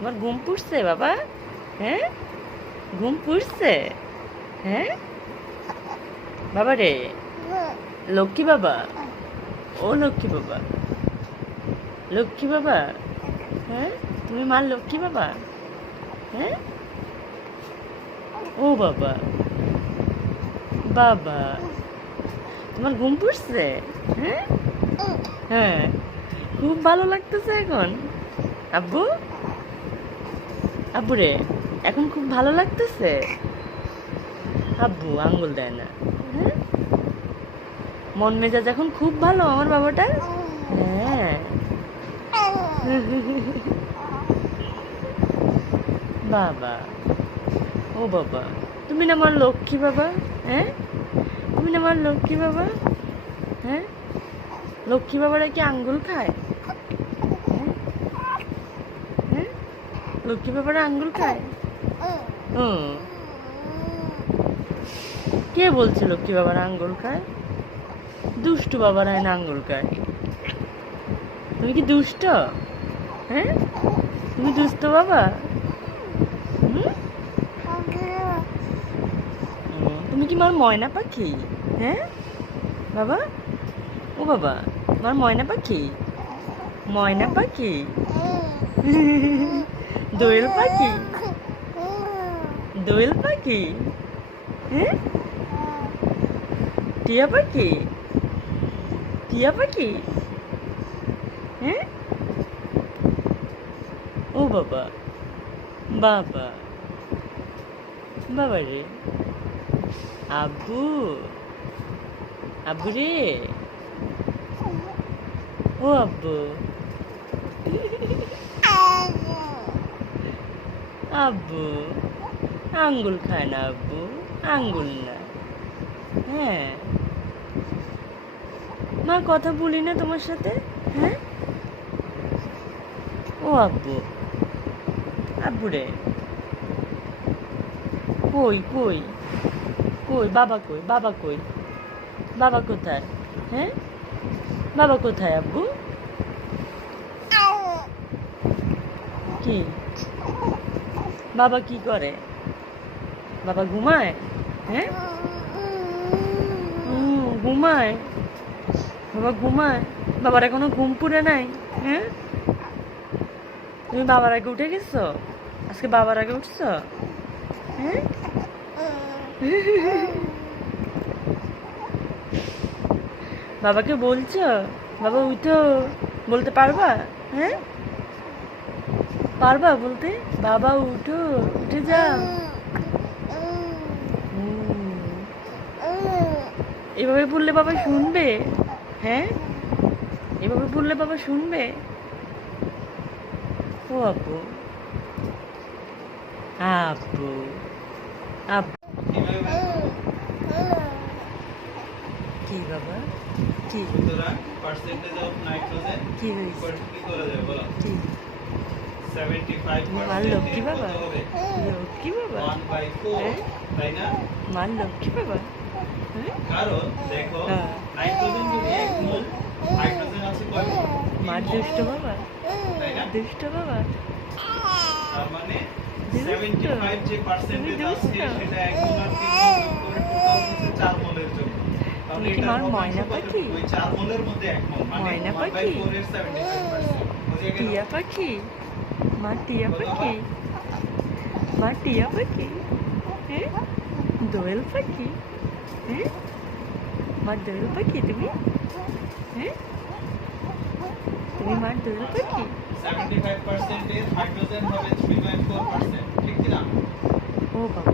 তোমার ঘুম পুড়ছে বাবা? হ্যাঁ, ঘুম পুড়ছে? হ্যাঁ বাবা রে, লক্ষ্মী বাবা, ও লক্ষ্মী বাবা, লক্ষ্মী বাবা, হ্যাঁ তুমি মার লক্ষ্মী বাবা? হ্যাঁ, ও বাবা, বাবা তোমার ঘুম পড়ছে? হ্যাঁ, হ্যাঁ খুব ভালো লাগতেছে এখন আব্বু? আব্বু রে, এখন খুব ভালো লাগতেছে? আব্বু আঙ্গুল দেয় না। হ্যাঁ, মন মেজাজ এখন খুব ভালো আমার বাবাটার? হ্যাঁ। বাবা, ও বাবা, তুমি না আমার লক্ষ্মী বাবা? হ্যাঁ, তুমি না আমার লক্ষ্মী বাবা? হ্যাঁ, লক্ষ্মী বাবারা কি আঙ্গুল খায়? হ্যাঁ, হ্যাঁ লক্ষ্মী বাবারা আঙ্গুল খায়? হুম, কে বলছে লক্ষ্মী বাবারা আঙ্গুল খায়? দুষ্টু বাবারা না আঙ্গুল খায়? তুমি কি দুষ্ট? হ্যাঁ, তুমি দুষ্ট বাবা? হুম? তুমি কি মার ময়না পাখি? হ্যাঁ বাবা, ও বাবা, মার ময়না পাখি? ময়না পাখি? দোয়েল পাখি? দোয়েল পাখি? হ্যাঁ, টিয়া পাখি? টিয়া পাখি? হ্যাঁ, ও বাবা, বাবা, বাবা রে, আব্বু, আব্বু রে, ও আব্বু, আব্বু আঙ্গুল খায় না আব্বু, আঙ্গুল না। হ্যাঁ, মা কথা বলি না তোমার সাথে? হ্যাঁ, ও আব্বু, আব্বু রে, কই কই কই বাবা, কই বাবা, কই বাবা কোথায়? হ্যাঁ, বাবা কোথায় আব্বু? কি বাবা কি করে? বাবা ঘুমায়? হ্যাঁ, ঘুমায়, বাবা ঘুমায়? বাবার এখনো ঘুম পুড়ে নাই? হ্যাঁ, তুমি বাবার আগে উঠে গেছো? আজকে বাবার আগে উঠছো? হ্যাঁ, বাবাকে বলছো বাবা উঠো, বলতে পারবা? হ্যাঁ, পারবা বলতে? বাবা উঠো, উঠে যাও। এভাবে বললে বাবা শুনবে? হ্যাঁ, এভাবে বললে বাবা শুনবে? ও আপু, আপু, আপু, কি বাবা, কি সুতরাং পার্সেন্টেজ অফ নাইট্রোজেন কি হয়েছে? ইকুয়াল টু কি করা যায় বলো? কি 75% মার লক্ষ্মী বাবা? কত হবে? লক্ষ্মী বাবা? 1/4 হ্যাঁ? তাই না? মার লক্ষ্মী বাবা? হ্যাঁ? কারণ দেখো হ্যাঁ। নাইট্রোজেন যদি 1 মোল, হাইড্রোজেন আছে কয় মোল? মার দুষ্ট বাবা? তাই না? দুষ্ট বাবা? তার মানে দুষ্ট। 75 যে পার্সেন্টেজ তুমি আছে দুষ্ট। সেটা 1 মোল আর 3 মোল যোগ করে টোটাল হচ্ছে 4 মোলের জন্য। তাহলে তুমি কি এটার মার ভগ্নাংশ ময়না কত? পাখি? ওই 4 মোলের মধ্যে 1 মোল মানে ময়না 1/4 পাখি? এর 75%। বুঝে গেল? টিয়া পাখি? মা টিয়া কত পাখি? হয়? মা টিয়া পাখি? হ্যাঁ, দোয়েল পাখি? হ্যাঁ, মা দোয়েল পাখি তুমি? হ্যাঁ, তুমি মার দোয়েল পাখি? 75% এর হাইড্রোজেন হবে 3/4%, ঠিক কি না? ও বাবা,